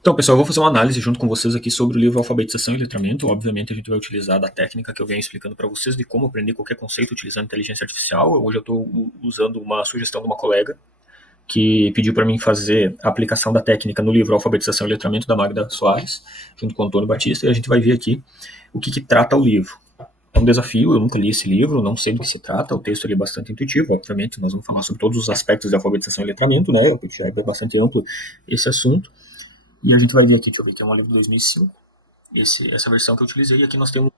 Então, pessoal, eu vou fazer uma análise junto com vocês aqui sobre o livro Alfabetização e Letramento. Obviamente, a gente vai utilizar da técnica que eu venho explicando para vocês de como aprender qualquer conceito utilizando inteligência artificial. Hoje eu estou usando uma sugestão de uma colega que pediu para mim fazer a aplicação da técnica no livro Alfabetização e Letramento da Magda Soares, junto com o Antônio Batista, e a gente vai ver aqui o que trata o livro. É um desafio, eu nunca li esse livro, não sei do que se trata, o texto é bastante intuitivo, obviamente nós vamos falar sobre todos os aspectos de alfabetização e letramento, né, porque já é bastante amplo esse assunto. E a gente vai ver aqui, deixa eu ver, que é um livro de 2005, essa versão que eu utilizei, e aqui nós temos,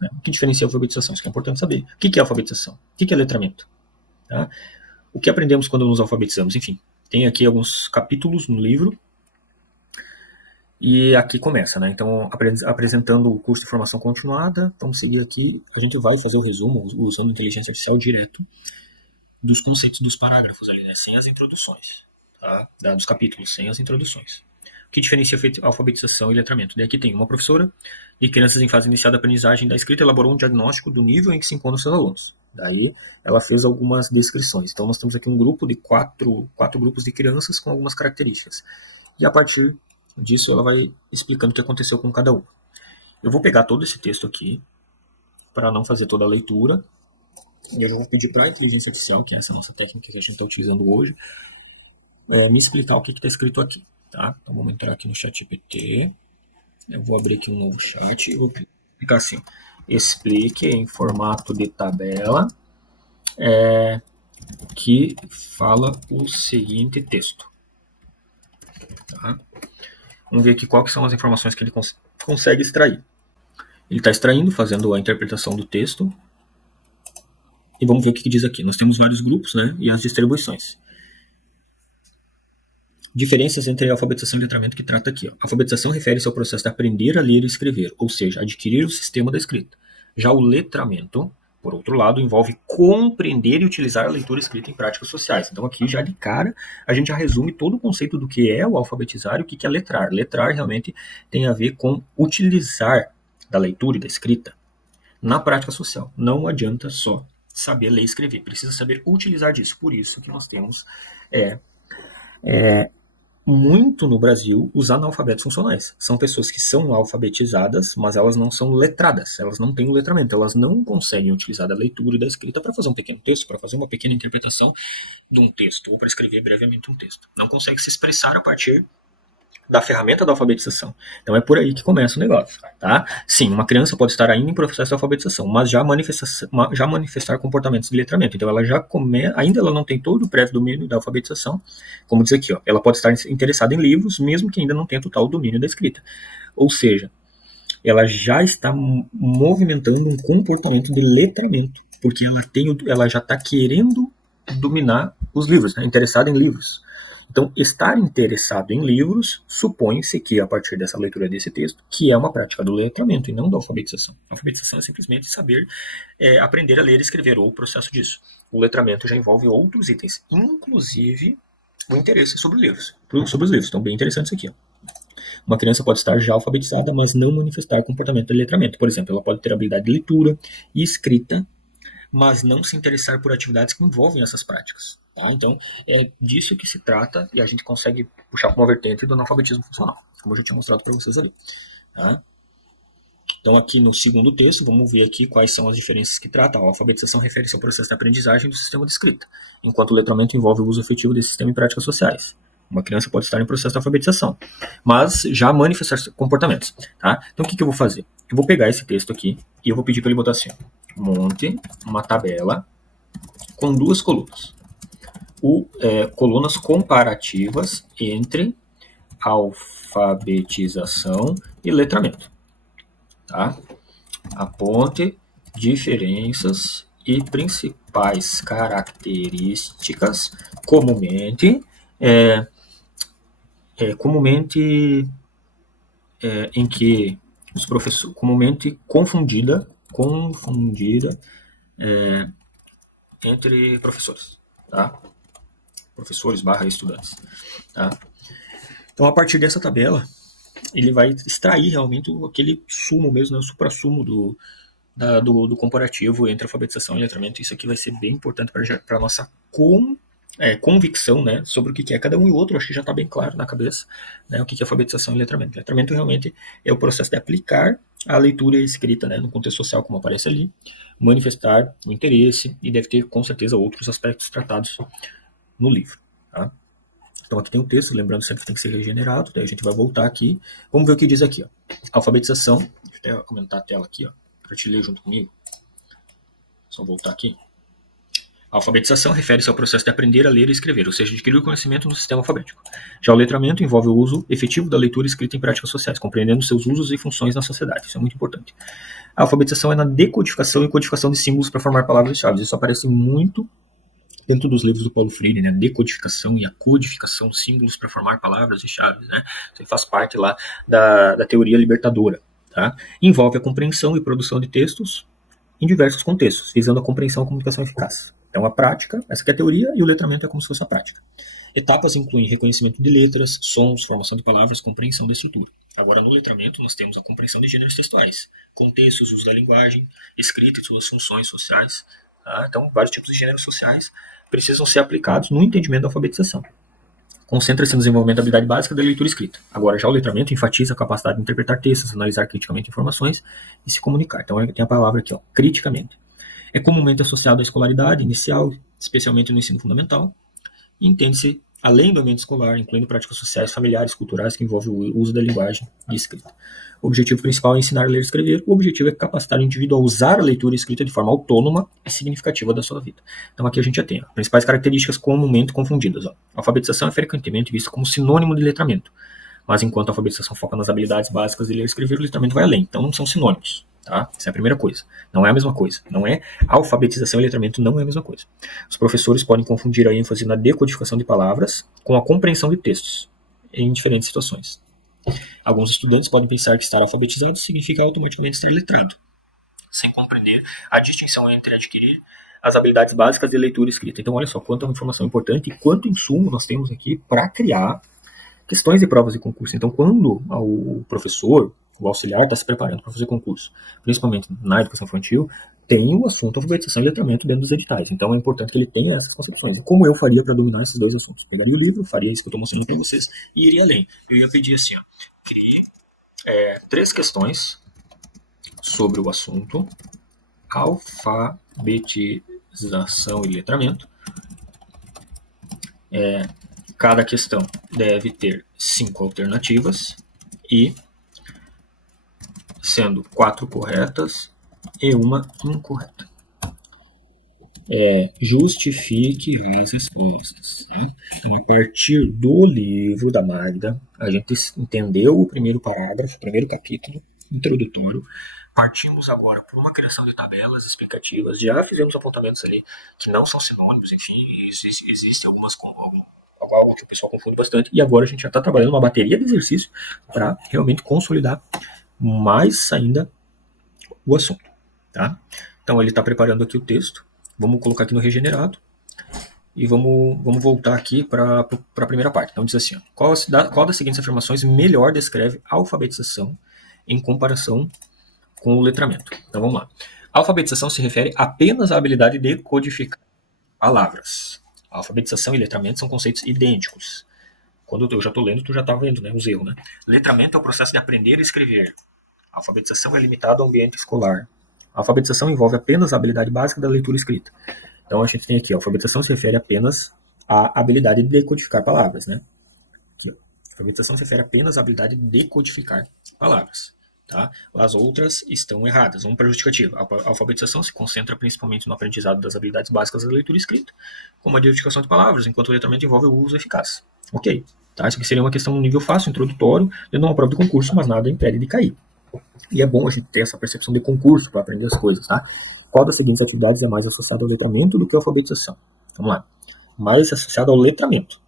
né, o que diferencia a alfabetização, isso que é importante saber. O que é alfabetização? O que é letramento? Tá? O que aprendemos quando nos alfabetizamos? Enfim, tem aqui alguns capítulos no livro, e aqui começa, né? Então, apresentando o curso de formação continuada, vamos seguir aqui, a gente vai fazer o resumo, usando inteligência artificial direto, dos conceitos dos parágrafos ali, né? Sem as introduções, tá? Dos capítulos, sem as introduções. O que diferencia a alfabetização e letramento? Daí aqui tem uma professora de crianças em fase inicial da aprendizagem da escrita elaborou um diagnóstico do nível em que se encontram seus alunos. Daí ela fez algumas descrições. Então nós temos aqui um grupo de quatro grupos de crianças com algumas características. E a partir disso ela vai explicando o que aconteceu com cada um. Eu vou pegar todo esse texto aqui para não fazer toda a leitura. E eu já vou pedir para a inteligência artificial, que é essa nossa técnica que a gente está utilizando hoje, me explicar o que está escrito aqui. Tá? Então vamos entrar aqui no ChatGPT. Eu vou abrir aqui um novo chat e vou explicar assim: explique em formato de tabela que fala o seguinte texto. Tá? Vamos ver aqui quais são as informações que ele consegue extrair. Ele está extraindo, fazendo a interpretação do texto. E vamos ver o que diz aqui. Nós temos vários grupos, né, e as distribuições. Diferenças entre a alfabetização e letramento que trata aqui. Ó. A alfabetização refere-se ao processo de aprender a ler e escrever, ou seja, adquirir o sistema da escrita. Já o letramento, por outro lado, envolve compreender e utilizar a leitura escrita em práticas sociais. Então aqui já de cara a gente já resume todo o conceito do que é o alfabetizar e o que é letrar. Letrar realmente tem a ver com utilizar da leitura e da escrita na prática social. Não adianta só saber ler e escrever, precisa saber utilizar disso. Por isso que nós temos muito no Brasil os analfabetos funcionais. São pessoas que são alfabetizadas, mas elas não são letradas, elas não têm o letramento, elas não conseguem utilizar da leitura e da escrita para fazer um pequeno texto, para fazer uma pequena interpretação de um texto, ou para escrever brevemente um texto. Não consegue se expressar a partir da ferramenta da alfabetização. Então é por aí que começa o negócio, tá? Sim, uma criança pode estar ainda em processo de alfabetização, mas já manifestar comportamentos de letramento. Então ela já ainda ela não tem todo o prévio domínio da alfabetização, como diz aqui, ó, ela pode estar interessada em livros, mesmo que ainda não tenha total domínio da escrita. Ou seja, ela já está movimentando um comportamento de letramento, porque ela já está querendo dominar os livros, né? Interessada em livros. Então, estar interessado em livros supõe-se que, a partir dessa leitura desse texto, que é uma prática do letramento e não da alfabetização. A alfabetização é simplesmente saber aprender a ler e escrever, ou o processo disso. O letramento já envolve outros itens, inclusive o interesse sobre livros. Então, bem interessante isso aqui. Ó. Uma criança pode estar já alfabetizada, mas não manifestar comportamento de letramento. Por exemplo, ela pode ter habilidade de leitura e escrita, mas não se interessar por atividades que envolvem essas práticas. Tá? Então, é disso que se trata e a gente consegue puxar para uma vertente do analfabetismo funcional, como eu já tinha mostrado para vocês ali. Tá? Então, aqui no segundo texto, vamos ver aqui quais são as diferenças que trata. A alfabetização refere-se ao processo de aprendizagem do sistema de escrita, enquanto o letramento envolve o uso efetivo desse sistema em práticas sociais. Uma criança pode estar em processo de alfabetização, mas já manifestar comportamentos. Tá? Então, o que eu vou fazer? Eu vou pegar esse texto aqui e eu vou pedir para ele botar assim: monte uma tabela com duas colunas. Colunas comparativas entre alfabetização e letramento. Tá? Aponte diferenças e principais características comumente em que os professores comumente confundida entre professores, tá? Professores / estudantes, tá? Então, a partir dessa tabela, ele vai extrair realmente aquele sumo mesmo, né, o suprassumo do comparativo entre alfabetização e letramento. Isso aqui vai ser bem importante para a nossa convicção, né, sobre o que é cada um e o outro. Acho que já está bem claro na cabeça, né, o que é alfabetização e letramento. Letramento realmente é o processo de aplicar a leitura e a escrita, né, no contexto social, como aparece ali, manifestar o interesse, e deve ter, com certeza, outros aspectos tratados no livro. Tá? Então aqui tem o texto, lembrando sempre que tem que ser regenerado, daí a gente vai voltar aqui. Vamos ver o que diz aqui. Ó. Alfabetização, deixa eu até aumentar a tela aqui, para te ler junto comigo. Só voltar aqui. A alfabetização refere-se ao processo de aprender a ler e escrever, ou seja, adquirir conhecimento no sistema alfabético. Já o letramento envolve o uso efetivo da leitura e escrita em práticas sociais, compreendendo seus usos e funções na sociedade. Isso é muito importante. A alfabetização é na decodificação e codificação de símbolos para formar palavras-chave. Isso aparece muito dentro dos livros do Paulo Freire, né? Decodificação e a codificação, símbolos para formar palavras e chaves, né? Isso faz parte lá da teoria libertadora, tá? Envolve a compreensão e produção de textos em diversos contextos, visando a compreensão e a comunicação eficaz. Então, a prática, essa que é a teoria, e o letramento é como se fosse a prática. Etapas incluem reconhecimento de letras, sons, formação de palavras, compreensão da estrutura. Agora, no letramento, nós temos a compreensão de gêneros textuais, contextos, uso da linguagem, escrita e suas funções sociais. Tá? Então, vários tipos de gêneros sociais precisam ser aplicados no entendimento da alfabetização. Concentra-se no desenvolvimento da habilidade básica da leitura e escrita. Agora, já o letramento enfatiza a capacidade de interpretar textos, analisar criticamente informações e se comunicar. Então, tem a palavra aqui, ó, criticamente. É comumente associado à escolaridade inicial, especialmente no ensino fundamental, e entende-se além do ambiente escolar, incluindo práticas sociais, familiares, culturais, que envolvem o uso da linguagem e escrita. O objetivo principal é ensinar a ler e escrever. O objetivo é capacitar o indivíduo a usar a leitura e escrita de forma autônoma e significativa da sua vida. Então aqui a gente já tem as principais características comumente confundidas. A alfabetização é frequentemente vista como sinônimo de letramento, mas enquanto a alfabetização foca nas habilidades básicas de ler e escrever, o letramento vai além. Então não são sinônimos. Tá? Essa é a primeira coisa. Não é a mesma coisa. Não é alfabetização e letramento, não é a mesma coisa. Os professores podem confundir a ênfase na decodificação de palavras com a compreensão de textos em diferentes situações. Alguns estudantes podem pensar que estar alfabetizado significa automaticamente estar letrado, sem compreender a distinção entre adquirir as habilidades básicas de leitura e escrita. Então olha só quanta informação importante e quanto insumo nós temos aqui para criar questões de provas de concurso. Então quando o professor, o auxiliar, está se preparando para fazer concurso, principalmente na educação infantil, tem o assunto alfabetização e letramento dentro dos editais. Então é importante que ele tenha essas concepções. Como eu faria para dominar esses dois assuntos? Pegaria o livro, faria isso que eu estou mostrando para vocês e iria além. Eu ia pedir assim, ó, crie 3 questões sobre o assunto alfabetização e letramento. Cada questão deve ter 5 alternativas e sendo 4 corretas e uma incorreta. Justifique as respostas. Tá? Então, a partir do livro da Magda, a gente entendeu o primeiro parágrafo, o primeiro capítulo introdutório. Partimos agora por uma criação de tabelas explicativas. Já fizemos apontamentos ali que não são sinônimos, enfim, existe algo que o pessoal confunde bastante. E agora a gente já está trabalhando uma bateria de exercício para realmente consolidar mais ainda o assunto. Tá? Então ele está preparando aqui o texto. Vamos colocar aqui no regenerado e vamos voltar aqui para a primeira parte. Então diz assim, ó, qual das seguintes afirmações melhor descreve a alfabetização em comparação com o letramento? Então vamos lá. A alfabetização se refere apenas à habilidade de codificar palavras. A alfabetização e letramento são conceitos idênticos. Quando eu já estou lendo, tu já está vendo, né, os erros, né? Letramento é o processo de aprender e escrever. A alfabetização é limitada ao ambiente escolar. A alfabetização envolve apenas a habilidade básica da leitura e escrita. Então a gente tem aqui, a alfabetização se refere apenas à habilidade de decodificar palavras, né? Aqui, ó. A alfabetização se refere apenas à habilidade de decodificar palavras. Tá? As outras estão erradas. Vamos para a justificativa. A alfabetização se concentra principalmente no aprendizado das habilidades básicas da leitura e escrita, como a decodificação de palavras, enquanto o letramento envolve o uso eficaz. Ok. Tá? Isso aqui seria uma questão no nível fácil, introdutório, dentro de uma prova de concurso, mas nada impede de cair. E é bom a gente ter essa percepção de concurso para aprender as coisas, tá? Qual das seguintes atividades é mais associada ao letramento do que à alfabetização? Vamos lá. Mais associada ao letramento.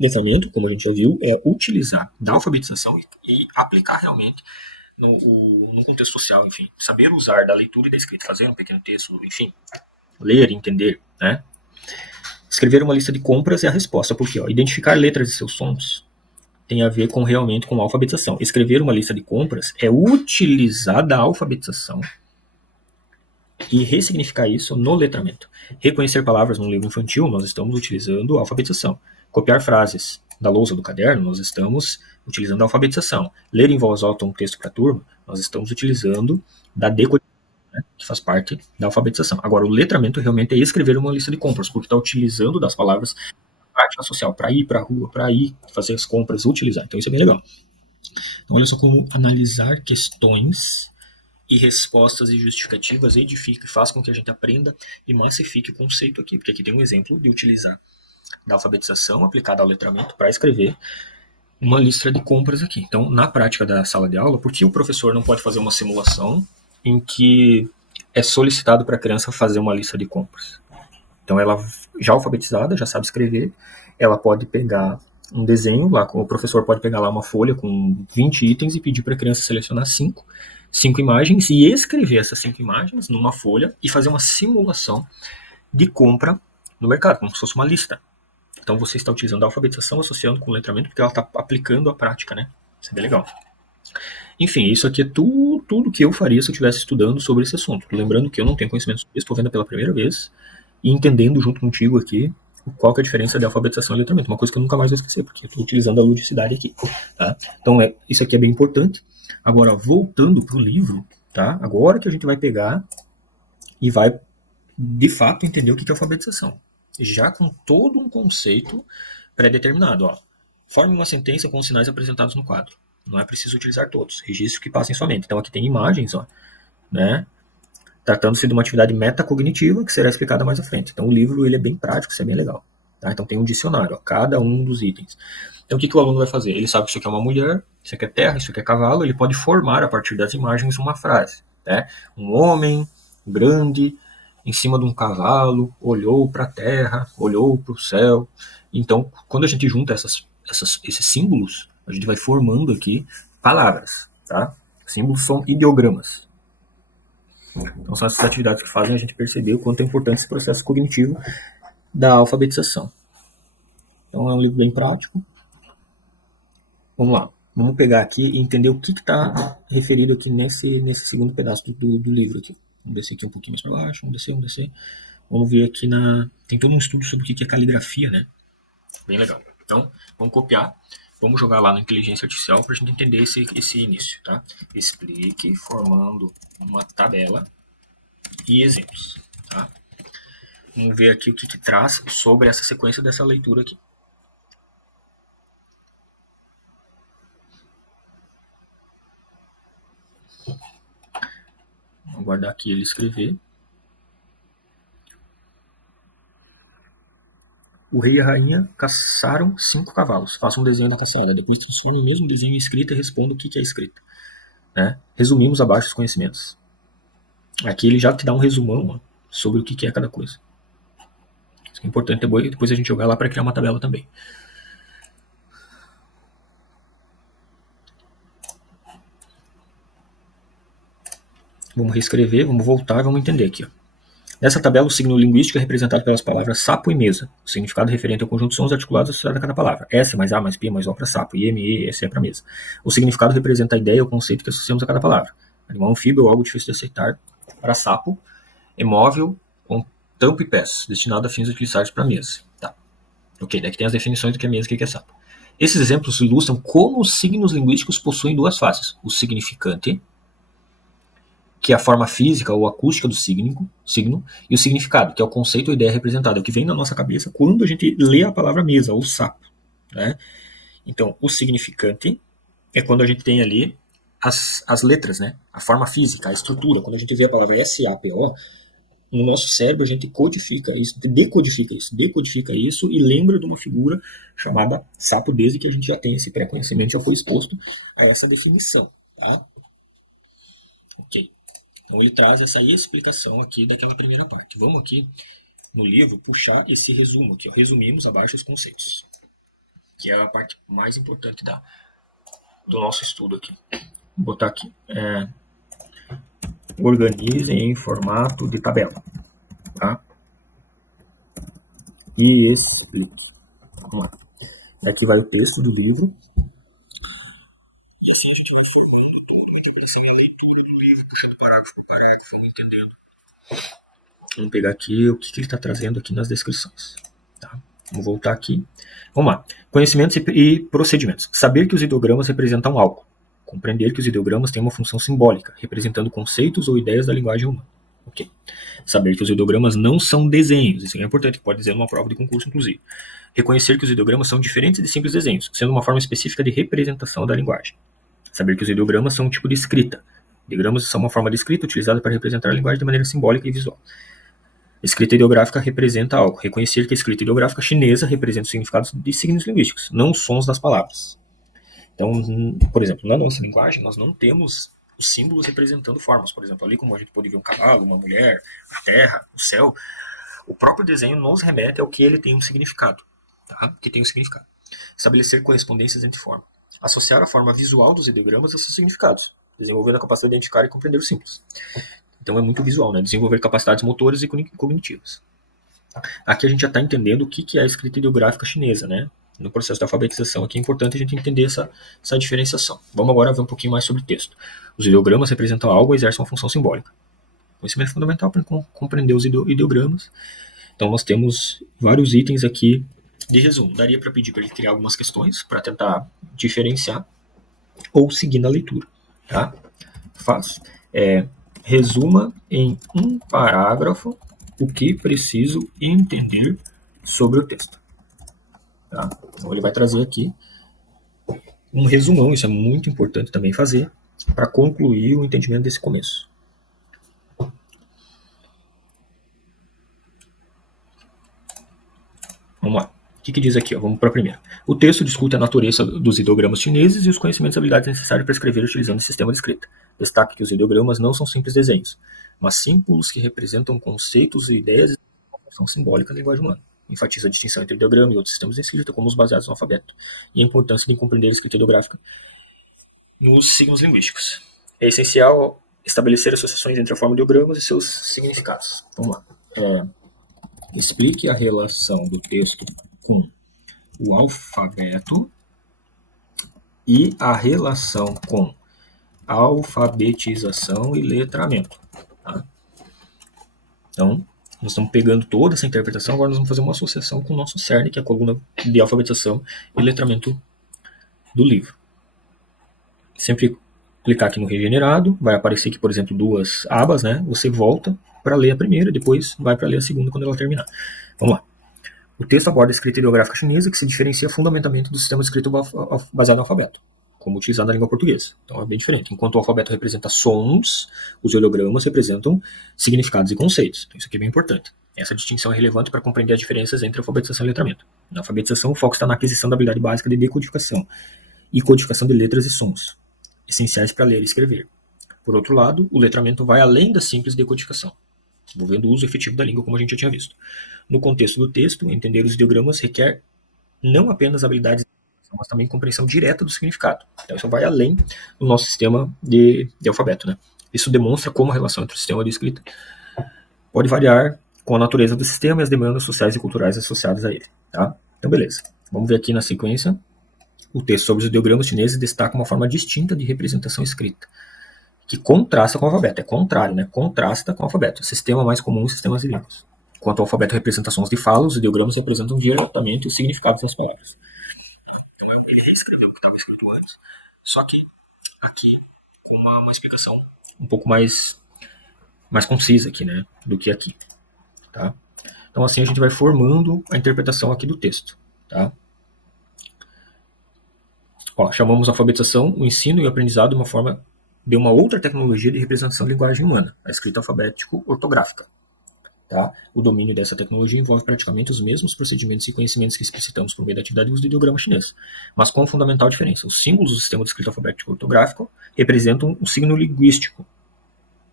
Letramento, como a gente já viu, é utilizar da alfabetização e aplicar realmente no contexto social, enfim. Saber usar da leitura e da escrita, fazer um pequeno texto, enfim. Ler e entender, né? Escrever uma lista de compras é a resposta, porque identificar letras e seus sons tem a ver realmente com a alfabetização. Escrever uma lista de compras é utilizar da alfabetização e ressignificar isso no letramento. Reconhecer palavras num livro infantil, nós estamos utilizando a alfabetização. Copiar frases da lousa do caderno, nós estamos utilizando a alfabetização. Ler em voz alta um texto para a turma, nós estamos utilizando da decodificação, né, que faz parte da alfabetização. Agora, o letramento realmente é escrever uma lista de compras, porque está utilizando das palavras prática social, para ir para a rua, para ir fazer as compras, utilizar. Então, isso é bem legal. Então, olha só como analisar questões e respostas e justificativas edifica e faz com que a gente aprenda e massifique o conceito aqui, porque aqui tem um exemplo de utilizar da alfabetização aplicada ao letramento para escrever uma lista de compras aqui. Então, na prática da sala de aula, por que o professor não pode fazer uma simulação em que é solicitado para a criança fazer uma lista de compras? Então, ela já alfabetizada, já sabe escrever, ela pode pegar um desenho, lá o professor pode pegar lá uma folha com 20 itens e pedir para a criança selecionar 5 imagens e escrever essas 5 imagens numa folha e fazer uma simulação de compra no mercado, como se fosse uma lista. Então você está utilizando a alfabetização associando com o letramento porque ela está aplicando a prática, né? Isso é bem legal. Enfim, isso aqui é tudo que eu faria se eu estivesse estudando sobre esse assunto. Lembrando que eu não tenho conhecimento sobre isso, estou vendo pela primeira vez e entendendo junto contigo aqui qual que é a diferença de alfabetização e letramento. Uma coisa que eu nunca mais vou esquecer, porque eu estou utilizando a ludicidade aqui. Tá? Então, isso aqui é bem importante. Agora, voltando para o livro, tá? Agora que a gente vai pegar e vai, de fato, entender o que é alfabetização. Já com todo um conceito pré-determinado. Ó. Forme uma sentença com os sinais apresentados no quadro. Não é preciso utilizar todos. Registro que passa em sua mente. Então, aqui tem imagens, ó, né? Tratando-se de uma atividade metacognitiva que será explicada mais à frente. Então, o livro ele é bem prático, isso é bem legal. Tá? Então, tem um dicionário, ó, cada um dos itens. Então, o que o aluno vai fazer? Ele sabe que isso aqui é uma mulher, isso aqui é terra, isso aqui é cavalo, ele pode formar, a partir das imagens, uma frase. Né? Um homem grande, em cima de um cavalo, olhou para a terra, olhou para o céu. Então, quando a gente junta esses símbolos, a gente vai formando aqui palavras. Tá? Símbolos são ideogramas. Então são essas atividades que fazem a gente perceber o quanto é importante esse processo cognitivo da alfabetização. Então é um livro bem prático. Vamos lá. Vamos pegar aqui e entender o que está referido aqui nesse segundo pedaço do livro aqui. Vamos descer aqui um pouquinho mais para baixo, vamos descer. Vamos ver aqui tem todo um estudo sobre o que é caligrafia, né? Bem legal. Então, vamos copiar, vamos jogar lá na inteligência artificial para a gente entender esse início, tá? Explique formando uma tabela e exemplos, tá? Vamos ver aqui o que traz sobre essa sequência dessa leitura aqui. Vou aguardar aqui ele escrever. O rei e a rainha caçaram 5 cavalos. Faça um desenho da caçada. Depois transforme o mesmo desenho em escrita e responda o que é escrito. Né? Resumimos abaixo os conhecimentos. Aqui ele já te dá um resumão sobre o que é cada coisa. Isso é importante depois a gente jogar lá para criar uma tabela também. Vamos reescrever, vamos voltar e vamos entender aqui. Ó. Nessa tabela, o signo linguístico é representado pelas palavras sapo e mesa. O significado referente ao conjunto de sons articulados associado a cada palavra. S mais A mais P mais O para sapo. I, M, E, S é para mesa. O significado representa a ideia ou conceito que associamos a cada palavra. Animal anfíbio ou algo difícil de aceitar para sapo. É móvel com tampo e pés, destinado a fins utilizados para mesa. Tá. Ok, daqui tem as definições do que é mesa e o que é sapo. Esses exemplos ilustram como os signos linguísticos possuem duas faces. O significante, que é a forma física ou acústica do signo, e o significado, que é o conceito ou ideia representada, é o que vem na nossa cabeça quando a gente lê a palavra mesa ou sapo. Né? Então, o significante é quando a gente tem ali as letras, né? A forma física, a estrutura. Quando a gente vê a palavra S-A-P-O, no nosso cérebro a gente decodifica isso e lembra de uma figura chamada sapo, desde que a gente já tem esse pré-conhecimento, já foi exposto a essa definição. Tá? Ok. Então ele traz essa explicação aqui daquela primeira parte. Vamos aqui no livro puxar esse resumo aqui. Resumimos abaixo os conceitos, que é a parte mais importante do nosso estudo aqui. Vou botar aqui. Organize em formato de tabela. Tá? E explique. Vamos lá. Aqui vai o texto do livro. E assim a gente vai formando tudo, vai estabelecendo a leitura do livro, puxando parágrafo por parágrafo, vamos entendendo Vamos pegar aqui o que ele está trazendo aqui nas descrições. Tá? Vamos voltar aqui. Vamos lá. Conhecimentos e procedimentos. Saber que os ideogramas representam algo. Compreender que os ideogramas têm uma função simbólica, representando conceitos ou ideias da linguagem humana. Ok. Saber que os ideogramas não são desenhos. Isso é importante, pode dizer numa prova de concurso, inclusive. Reconhecer que os ideogramas são diferentes de simples desenhos, sendo uma forma específica de representação da linguagem. Saber que os ideogramas são um tipo de escrita. Ideogramas são uma forma de escrita utilizada para representar a linguagem de maneira simbólica e visual. Escrita ideográfica representa algo. Reconhecer que a escrita ideográfica chinesa representa os significados de signos linguísticos, não os sons das palavras. Então, por exemplo, na nossa linguagem, nós não temos os símbolos representando formas. Por exemplo, ali como a gente pode ver um cavalo, uma mulher, a terra, o céu, o próprio desenho nos remete ao que ele tem um significado. Tá? Que tem um significado. Estabelecer correspondências entre formas. Associar a forma visual dos ideogramas a seus significados, desenvolvendo a capacidade de identificar e compreender os símbolos. Então é muito visual, né? Desenvolver capacidades motoras e cognitivas. Aqui a gente já está entendendo o que é a escrita ideográfica chinesa, né? No processo da alfabetização aqui é importante a gente entender essa diferenciação. Vamos agora ver um pouquinho mais sobre o texto. Os ideogramas representam algo e exercem uma função simbólica. Conhecimento fundamental para compreender os ideogramas. Então nós temos vários itens aqui de resumo. Daria para pedir para ele criar algumas questões para tentar diferenciar ou seguir na leitura. Tá? Faz. Resuma em um parágrafo o que preciso entender sobre o texto. Tá? Então ele vai trazer aqui um resumão, isso é muito importante também fazer, para concluir o entendimento desse começo. Vamos lá. O que diz aqui? Ó? Vamos para a primeira. O texto discute a natureza dos ideogramas chineses e os conhecimentos e habilidades necessários para escrever utilizando o sistema de escrita. Destaque que os ideogramas não são simples desenhos, mas símbolos que representam conceitos e ideias de uma função simbólica da linguagem humana. Enfatiza a distinção entre ideograma e outros sistemas de escrita, como os baseados no alfabeto, e a importância de compreender a escrita ideográfica nos signos linguísticos. É essencial estabelecer associações entre a forma de ideogramas e seus significados. Vamos lá. Explique a relação do texto com o alfabeto e a relação com alfabetização e letramento. Tá? Então, nós estamos pegando toda essa interpretação, agora nós vamos fazer uma associação com o nosso CERN, que é a coluna de alfabetização e letramento do livro. Sempre clicar aqui no regenerado, vai aparecer aqui, por exemplo, duas abas, né? Você volta para ler a primeira, depois vai para ler a segunda quando ela terminar. Vamos lá. O texto aborda a escrita ideográfica chinesa, que se diferencia fundamentalmente do sistema de escrita baseado no alfabeto, como utilizado na língua portuguesa. Então é bem diferente. Enquanto o alfabeto representa sons, os ideogramas representam significados e conceitos. Então isso aqui é bem importante. Essa distinção é relevante para compreender as diferenças entre alfabetização e letramento. Na alfabetização, o foco está na aquisição da habilidade básica de decodificação e codificação de letras e sons, essenciais para ler e escrever. Por outro lado, o letramento vai além da simples decodificação, envolvendo o uso efetivo da língua, como a gente já tinha visto. No contexto do texto, entender os ideogramas requer não apenas habilidades, mas também compreensão direta do significado. Então isso vai além do nosso sistema de alfabeto. Né? Isso demonstra como a relação entre o sistema de escrita pode variar com a natureza do sistema e as demandas sociais e culturais associadas a ele. Tá? Então beleza, vamos ver aqui na sequência. O texto sobre os ideogramas chineses destaca uma forma distinta de representação escrita, que contrasta com o alfabeto. É contrário, né? Contrasta com o alfabeto. Sistema mais comum em sistemas de línguas. Enquanto o alfabeto representa sons de fala, os ideogramas representam diretamente os significados das palavras. Então ele reescreveu o que estava escrito antes. Só que aqui com uma explicação um pouco mais concisa aqui, né? Do que aqui. Tá? Então assim a gente vai formando a interpretação aqui do texto. Tá? Ó, chamamos a alfabetização, o ensino e o aprendizado de uma outra tecnologia de representação de linguagem humana, a escrita alfabético-ortográfica. Tá? O domínio dessa tecnologia envolve praticamente os mesmos procedimentos e conhecimentos que explicitamos por meio da atividade do uso do ideograma chinês, mas com uma fundamental diferença. Os símbolos do sistema de escrita alfabético-ortográfico representam um signo linguístico,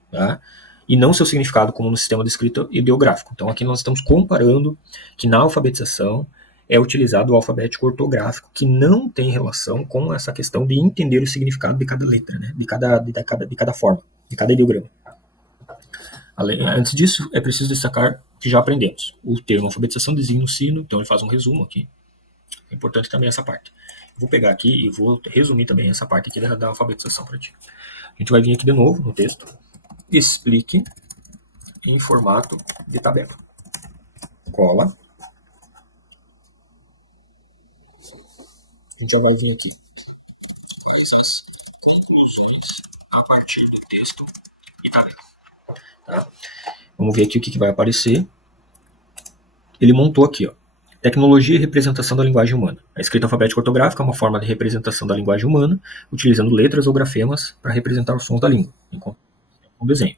tá? E não seu significado como no sistema de escrita ideográfico. Então aqui nós estamos comparando que na alfabetização é utilizado o alfabético ortográfico, que não tem relação com essa questão de entender o significado de cada letra, né? de cada forma, de cada ideograma. Antes disso, é preciso destacar que já aprendemos. O termo alfabetização designa o sino, então ele faz um resumo aqui. É importante também essa parte. Vou pegar aqui e vou resumir também essa parte aqui da alfabetização para ti. A gente vai vir aqui de novo no texto. Explique em formato de tabela. Cola. A gente já vai vir aqui. Quais as conclusões a partir do texto e tabela. Tá? Vamos ver aqui o que vai aparecer. Ele montou aqui, ó. Tecnologia e representação da linguagem humana. A escrita alfabética ortográfica é uma forma de representação da linguagem humana, utilizando letras ou grafemas para representar os sons da língua, enquanto um desenho.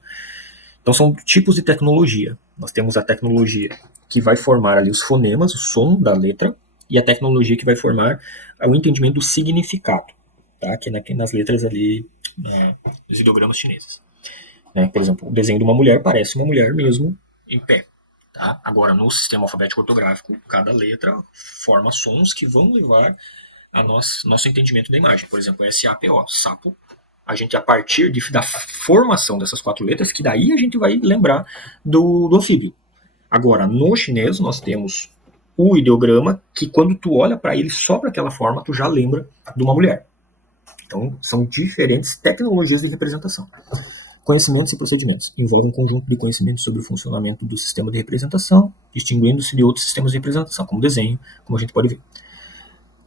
Então são tipos de tecnologia. Nós temos a tecnologia que vai formar ali os fonemas, o som da letra, e a tecnologia que vai formar o entendimento do significado, tá? Que é nas letras ali, nos ideogramas chineses. Né? Por exemplo, o desenho de uma mulher parece uma mulher mesmo em pé. Tá? Agora, no sistema alfabético ortográfico, cada letra forma sons que vão levar a nosso entendimento da imagem. Por exemplo, SAPO, sapo. A gente, a partir da formação dessas 4 letras, que daí a gente vai lembrar do anfíbio. Agora, no chinês, nós temos o ideograma, que quando tu olha para ele só para aquela forma, tu já lembra de uma mulher. Então, são diferentes tecnologias de representação. Conhecimentos e procedimentos. Envolve um conjunto de conhecimentos sobre o funcionamento do sistema de representação, distinguindo-se de outros sistemas de representação, como desenho, como a gente pode ver.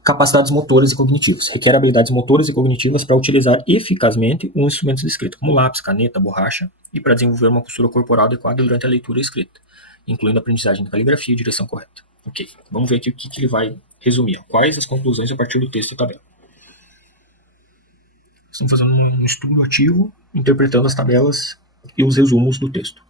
Capacidades motoras e cognitivas. Requer habilidades motoras e cognitivas para utilizar eficazmente um instrumento de escrita, como lápis, caneta, borracha, e para desenvolver uma postura corporal adequada durante a leitura e escrita, incluindo a aprendizagem de caligrafia e direção correta. Ok, vamos ver aqui o que ele vai resumir. Quais as conclusões a partir do texto e tabela. Estamos fazendo um estudo ativo, interpretando as tabelas e os resumos do texto.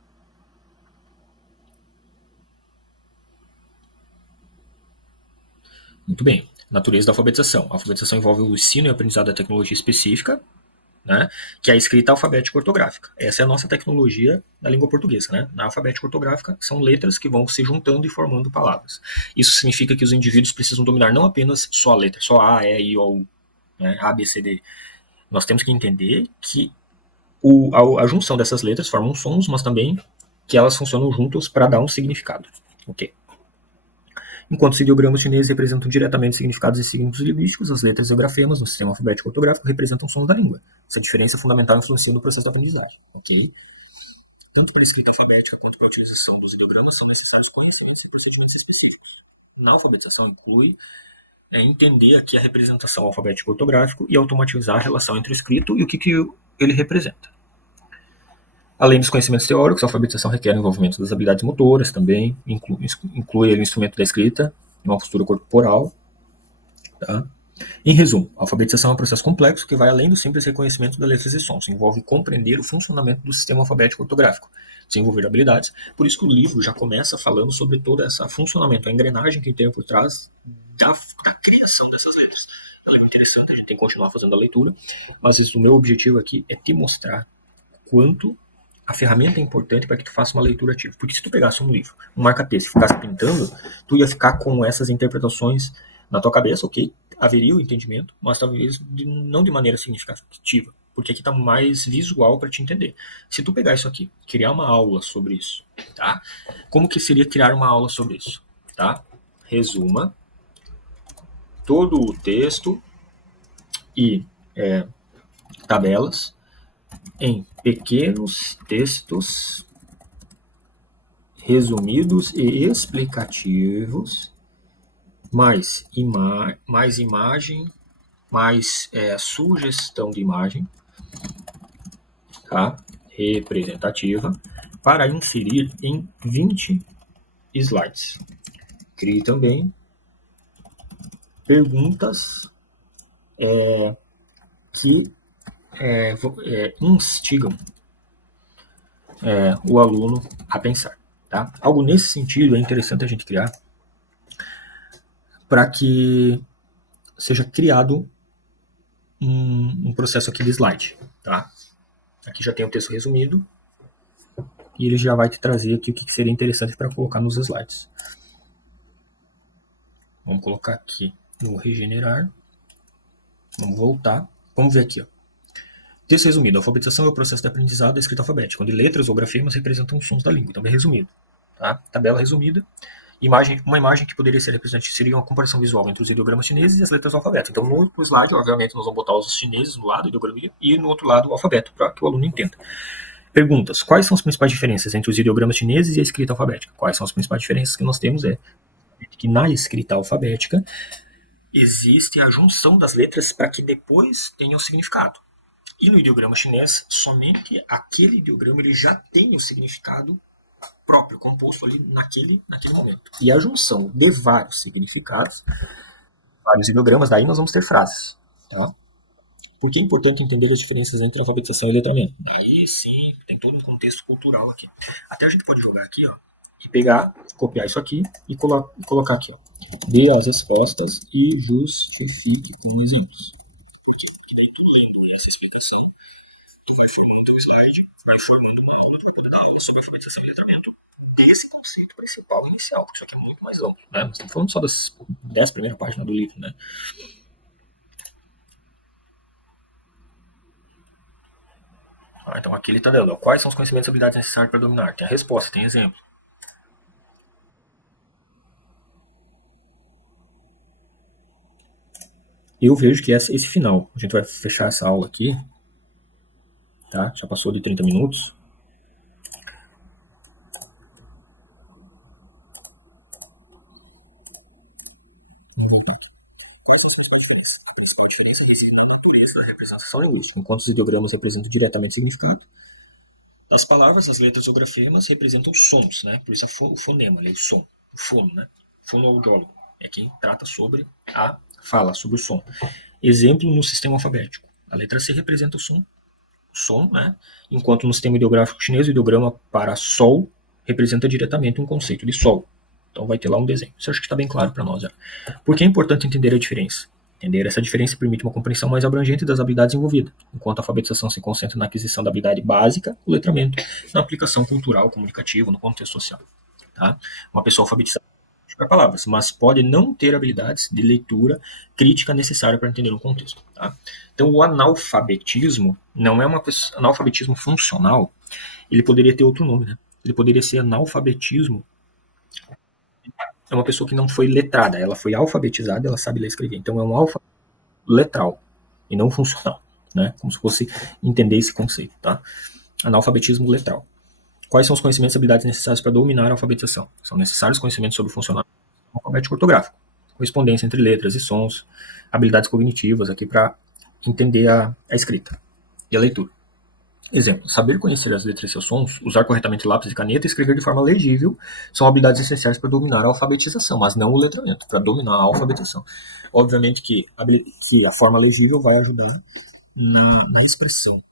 Muito bem. Natureza da alfabetização. A alfabetização envolve o ensino e aprendizado da tecnologia específica, né, que é a escrita alfabética ortográfica. Essa é a nossa tecnologia da língua portuguesa. Né? Na alfabética ortográfica, são letras que vão se juntando e formando palavras. Isso significa que os indivíduos precisam dominar não apenas só a letra, só A, E, I, O, U, né, A, B, C, D. Nós temos que entender que a junção dessas letras formam sons, mas também que elas funcionam juntos para dar um significado. Ok. Enquanto os ideogramas chineses representam diretamente significados e signos linguísticos, as letras e grafemas no sistema alfabético ortográfico representam sons da língua. Essa diferença é fundamental e influencia no processo da aprendizagem. Ok? Tanto para a escrita alfabética quanto para a utilização dos ideogramas são necessários conhecimentos e procedimentos específicos. Na alfabetização inclui entender aqui a representação alfabética ortográfico e automatizar a relação entre o escrito e o que ele representa. Além dos conhecimentos teóricos, a alfabetização requer o envolvimento das habilidades motoras também, inclui o instrumento da escrita, uma postura corporal. Tá? Em resumo, a alfabetização é um processo complexo que vai além do simples reconhecimento das letras e sons, envolve compreender o funcionamento do sistema alfabético ortográfico, desenvolver habilidades. Por isso que o livro já começa falando sobre todo esse funcionamento, a engrenagem que tem por trás da criação dessas letras. É interessante, a gente tem que continuar fazendo a leitura, mas o meu objetivo aqui é te mostrar quanto a ferramenta é importante para que tu faça uma leitura ativa. Porque se tu pegasse um livro, um marca-texto e ficasse pintando, tu ia ficar com essas interpretações na tua cabeça, ok? Haveria o entendimento, mas talvez não de maneira significativa, porque aqui está mais visual para te entender. Se tu pegar isso aqui, criar uma aula sobre isso, tá? Como que seria criar uma aula sobre isso, tá? Resuma todo o texto e tabelas em pequenos textos resumidos e explicativos, mais imagem, mais sugestão de imagem, tá? Representativa, para inserir em 20 slides. Crie também perguntas que instigam o aluno a pensar. Tá? Algo nesse sentido é interessante a gente criar para que seja criado um processo aqui de slide. Tá? Aqui já tem o texto resumido e ele já vai te trazer aqui o que seria interessante para colocar nos slides. Vamos colocar aqui no regenerar. Vamos voltar. Vamos ver aqui, ó. Texto resumido. A alfabetização é o processo de aprendizado da escrita alfabética, onde letras ou grafemas representam sons da língua. Também resumido. Tá? Tabela resumida. Uma imagem que poderia ser representativa seria uma comparação visual entre os ideogramas chineses e as letras do alfabeto. Então, no slide, obviamente, nós vamos botar os chineses no lado, ideografia, e no outro lado, o alfabeto, para que o aluno entenda. Perguntas. Quais são as principais diferenças entre os ideogramas chineses e a escrita alfabética? Quais são as principais diferenças que nós temos? É que na escrita alfabética existe a junção das letras para que depois tenha o significado. E no ideograma chinês, somente aquele ideograma ele já tem o significado próprio, composto ali naquele momento. E a junção de vários significados, vários ideogramas, daí nós vamos ter frases. Tá? Por que é importante entender as diferenças entre alfabetização e letramento? Aí sim, tem todo um contexto cultural aqui. Até a gente pode jogar aqui, ó, e pegar, copiar isso aqui e colocar aqui, ó. Dê as respostas e justifique com exemplos. Porque daí tu lendo essa explicação, tu vai formando o slide, vai formando uma aula, tu vai poder dar aula sobre alfabetização e letramento desse conceito principal inicial, porque isso aqui é muito mais amplo, né? Nós estamos falando só das 10 primeiras páginas do livro, né? Então aqui ele está dando, ó, quais são os conhecimentos e habilidades necessários para dominar? Tem a resposta, tem exemplo. Eu vejo que esse final, a gente vai fechar essa aula aqui, tá? Já passou de 30 minutos. Representação linguística. Enquanto os ideogramas representam diretamente o significado, as palavras, as letras ou grafemas representam sons, né? Por isso o fonema, o som, o fono, né? Fonoaudiólogo é quem trata sobre a fala, sobre o som. Exemplo no sistema alfabético. A letra C representa o som, né? Enquanto no sistema ideográfico chinês, o ideograma para sol representa diretamente um conceito de sol. Então vai ter lá um desenho. Isso acho que está bem claro para nós já. Por que é importante entender a diferença? Entender essa diferença permite uma compreensão mais abrangente das habilidades envolvidas. Enquanto a alfabetização se concentra na aquisição da habilidade básica, o letramento na aplicação cultural, comunicativa, no contexto social. Tá? Uma pessoa alfabetizada para palavras, mas pode não ter habilidades de leitura crítica necessária para entender um contexto. Tá? Então, o analfabetismo não é analfabetismo funcional. Ele poderia ter outro nome, né? Ele poderia ser analfabetismo. É uma pessoa que não foi letrada, ela foi alfabetizada, ela sabe ler e escrever. Então, é um alfabetismo letral e não funcional, né? Como se fosse entender esse conceito, tá? Analfabetismo letral. Quais são os conhecimentos e habilidades necessários para dominar a alfabetização? São necessários conhecimentos sobre o funcionamento alfabético ortográfico, correspondência entre letras e sons, habilidades cognitivas aqui para entender a escrita e a leitura. Exemplo, saber conhecer as letras e seus sons, usar corretamente lápis e caneta e escrever de forma legível são habilidades essenciais para dominar a alfabetização, mas não o letramento, para dominar a alfabetização. Obviamente que a forma legível vai ajudar na expressão,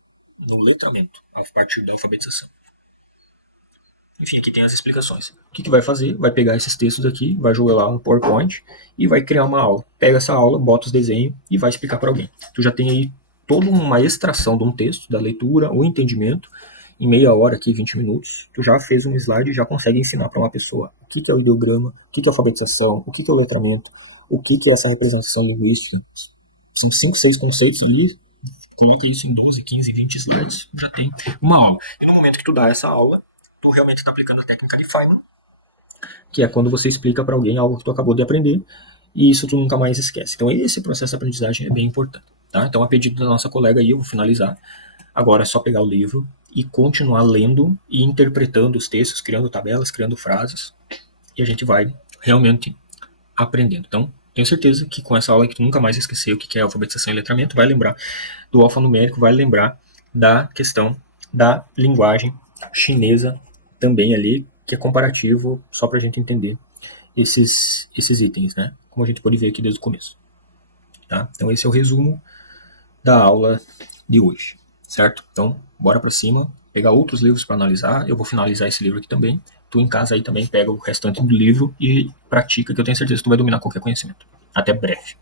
no letramento, a partir da alfabetização. Enfim, aqui tem as explicações. O que vai fazer? Vai pegar esses textos aqui, vai jogar lá no PowerPoint e vai criar uma aula. Pega essa aula, bota os desenhos e vai explicar para alguém. Tu já tem aí toda uma extração de um texto, da leitura, o entendimento, em meia hora aqui, 20 minutos, tu já fez um slide e já consegue ensinar para uma pessoa o que é o ideograma, o que é a alfabetização, o que é o letramento, o que é essa representação linguística. São 5, 6 conceitos ali, coloca isso em 12, 15, 20 slides, já tem uma aula. E no momento que tu dá essa aula, tu realmente está aplicando a técnica de Feynman, que é quando você explica para alguém algo que tu acabou de aprender, e isso tu nunca mais esquece. Então esse processo de aprendizagem é bem importante. Tá? Então a pedido da nossa colega aí, eu vou finalizar. Agora é só pegar o livro e continuar lendo e interpretando os textos, criando tabelas, criando frases, e a gente vai realmente aprendendo. Então, tenho certeza que com essa aula que tu nunca mais esqueceu o que é alfabetização e letramento, vai lembrar do alfanumérico, vai lembrar da questão da linguagem chinesa também ali, que é comparativo, só para a gente entender esses itens, né? Como a gente pode ver aqui desde o começo. Tá? Então esse é o resumo da aula de hoje, certo? Então, bora para cima, pegar outros livros para analisar. Eu vou finalizar esse livro aqui também. Tu em casa aí também pega o restante do livro e pratica, que eu tenho certeza que tu vai dominar qualquer conhecimento. Até breve.